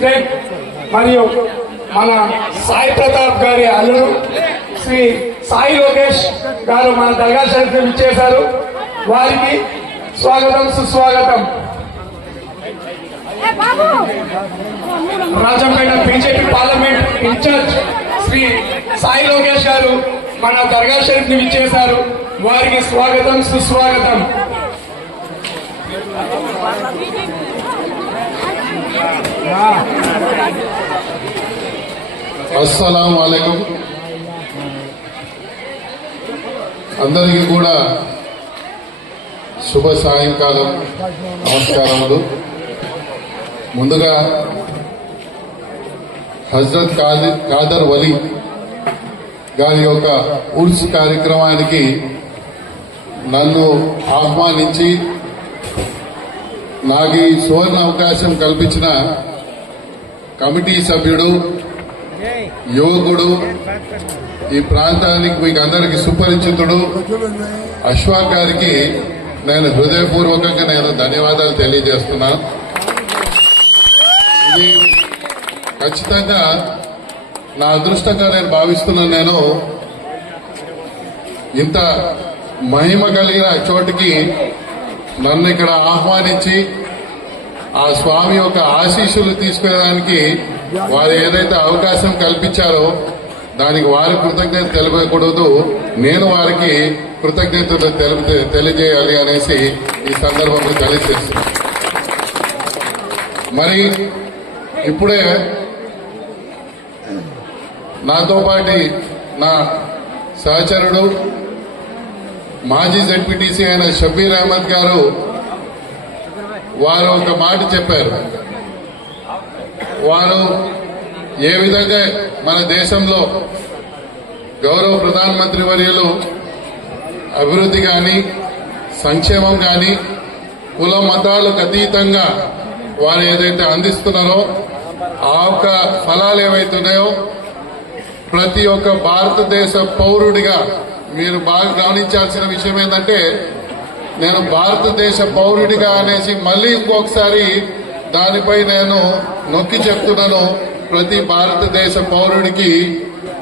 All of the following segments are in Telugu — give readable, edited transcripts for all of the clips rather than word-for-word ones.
ప్రెసిడెంట్ మరియు మన సాయి ప్రతాప్ గారి అల్లుడు శ్రీ సాయి లోకేష్ గారు మన దర్గా షరీఫ్ ఇచ్చేశారు. వారికి స్వాగతం సుస్వాగతం. Rajampet BJP parliament incharge Shri Sai Lokesh గారు మన దర్గా షరీఫ్ ఇచ్చేశారు. వారికి స్వాగతం సుస్వాగతం. అస్సలాము అలైకుం. అందరికీ కూడా శుభ సాయంకాలం నమస్కారములు. ముందుగా హజరత్ కాదర్ వలీ గారి యొక్క ఉర్స్ కార్యక్రమానికి నన్ను ఆహ్వానించి నాకు ఈ సువర్ణ అవకాశం కల్పించిన కమిటీ సభ్యుడు, యువకుడు, ఈ ప్రాంతానికి మీకు అందరికీ సుపరిచితుడు అశ్వాక్ గారికి నేను హృదయపూర్వకంగా ధన్యవాదాలు తెలియజేస్తున్నాను. ఇది ఖచ్చితంగా నా అదృష్టంగా నేను భావిస్తున్నాను. నేను ఇంత మహిమ కలిగిన చోటికి నన్ను ఇక్కడ ఆహ్వానించి ఆ స్వామి యొక్క ఆశీస్సులు తీసుకునేదానికి వారు ఏదైతే అవకాశం కల్పించారో దానికి వారి కృతజ్ఞత తెలియకూడదు, నేను వారికి కృతజ్ఞతలు తెలియజేయాలి అనేసి ఈ సందర్భంలో తెలియజేస్తున్నాను. మరి ఇప్పుడే నాతో పాటు నా సహచరుడు మాజీ జెడ్పీటీసీ అయిన షబీర్ అహ్మద్ గారు వారు ఒక మాట చెప్పారు. వారు ఏ విధంగా మన దేశంలో గౌరవ ప్రధానమంత్రి వర్యులు అభివృద్ధి కానీ సంక్షేమం కానీ కుల మతాలకు అతీతంగా వారు ఏదైతే అందిస్తున్నారో ఆ యొక్క ఫలాలు ఏవైతున్నాయో ప్రతి ఒక్క భారతదేశ పౌరుడిగా మీరు బాగా గమనించాల్సిన విషయం ఏంటంటే, నేను భారతదేశ పౌరుడిగా అనేసి మళ్ళీ ఇంకొకసారి దానిపై నేను నొక్కి చెప్తున్నాను. ప్రతి భారతదేశ పౌరుడికి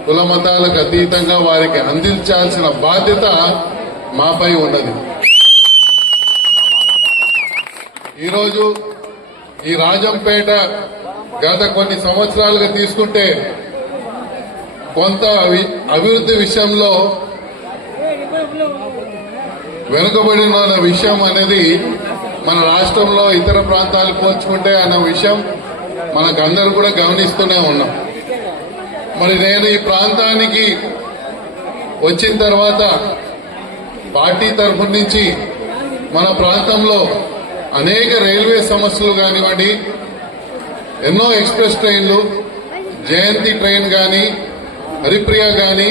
కుల మతాలకు అతీతంగా వారికి అందించాల్సిన బాధ్యత మాపై ఉన్నది. ఈరోజు ఈ రాజంపేట గత కొన్ని సంవత్సరాలుగా తీసుకుంటే కొంత అభివృద్ధి విషయంలో వెనుకబడిన విషయం అనేది మన రాష్ట్రంలో ఇతర ప్రాంతాలు పోల్చుకుంటే అన్న విషయం మనకందరూ కూడా గమనిస్తూనే ఉన్నాం. మరి నేను ఈ ప్రాంతానికి వచ్చిన తర్వాత పార్టీ తరఫు నుంచి మన ప్రాంతంలో అనేక రైల్వే సమస్యలు కానివ్వండి, ఎన్నో ఎక్స్ప్రెస్ ట్రైన్లు, జయంతి ట్రైన్ కానీ, హరిప్రియ కానీ,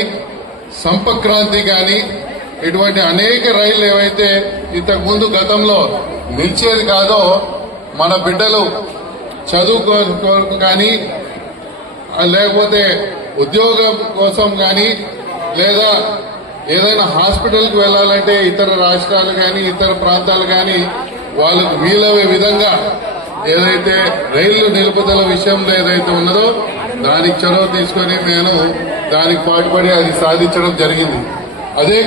సంపక్రాంతి కానీ, ఇటువంటి అనేక రైళ్లు ఏవైతే ఇంతకుముందు గతంలో నిలిచేది కాదో మన బిడ్డలు చదువు కానీ లేకపోతే ఉద్యోగం కోసం కానీ లేదా ఏదైనా హాస్పిటల్కి వెళ్లాలంటే ఇతర రాష్ట్రాలు కానీ ఇతర ప్రాంతాలు కానీ వాళ్ళకు వీలయ్యే విధంగా ఏదైతే రైళ్లు నిలుపుదల విషయంలో ఏదైతే ఉన్నదో దానికి చొరవ తీసుకొని నేను దానికి పాటుపడి అది సాధించడం జరిగింది. అదే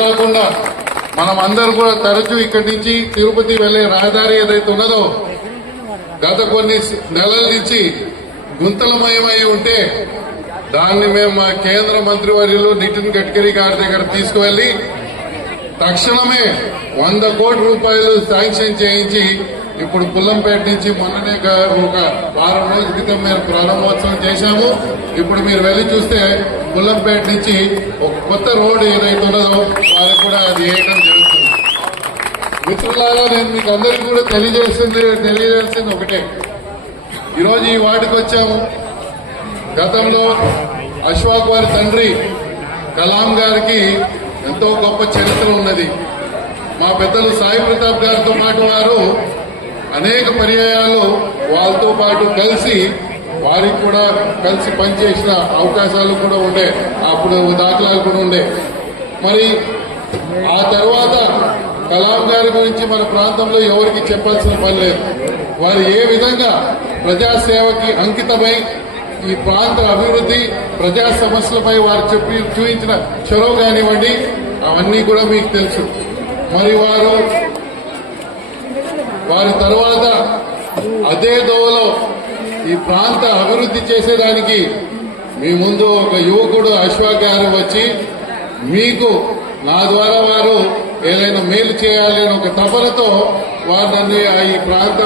కాకుండా మనం అందరూ కూడా తరచూ ఇక్కడి నుంచి తిరుపతి వెళ్లే రహదారి ఏదైతే ఉన్నదో గత కొన్ని నెలల నుంచి గుంతలమయమై ఉంటే దాన్ని మేము మా కేంద్ర మంత్రివర్యులు నితిన్ గడ్కరీ గారి దగ్గర తీసుకువెళ్లి తక్షణమే 100 కోట్ల రూపాయలు శాంక్షన్ చేయించి ఇప్పుడు పుల్లంపేట నుంచి మొన్ననే ఒక వారం రోజుల క్రితం మేము ప్రారంభోత్సవం చేశాము. ఇప్పుడు మీరు వెళ్లి చూస్తే పుల్లంపేట నుంచి ఒక కొత్త రోడ్డు ఏదైతే ఉన్నదో వారికి కూడా అది వేయడం జరుగుతుంది. మిత్రులారా, నేను మీకు అందరికీ కూడా తెలియజేసింది ఒకటే. ఈరోజు ఈ వార్డుకి వచ్చాము. గతంలో అశ్వాక్ వారి తండ్రి కలాం గారికి ఎంతో గొప్ప చరిత్ర ఉన్నది. మా పెద్దలు సాయి ప్రతాప్ గారితో పాటు వారు అనేక పర్యాయాలు వాళ్ళతో పాటు కలిసి వారికి కూడా కలిసి పనిచేసిన అవకాశాలు కూడా ఉండే, అప్పుడు దాఖలాలు కూడా ఉండే. మరి ఆ తర్వాత కలాం గారి గురించి మన ప్రాంతంలో ఎవరికి చెప్పాల్సిన పని లేదు. వారు ఏ విధంగా ప్రజాసేవకి అంకితమై ఈ ప్రాంత అభివృద్ధి ప్రజా సమస్యలపై వారు చూపించిన చొరవ కానివ్వండి, అవన్నీ కూడా మీకు తెలుసు. మరి వారి తర్వాత అదే దోవలో ఈ ప్రాంత అభివృద్ధి చేసేదానికి మీ ముందు ఒక యువకుడు అశ్వాక్ గారు వచ్చి మీకు నా ద్వారా వారు ఏదైనా మేలు చేయాలి అని ఒక తపనతో వారు నన్ను ఈ ప్రాంత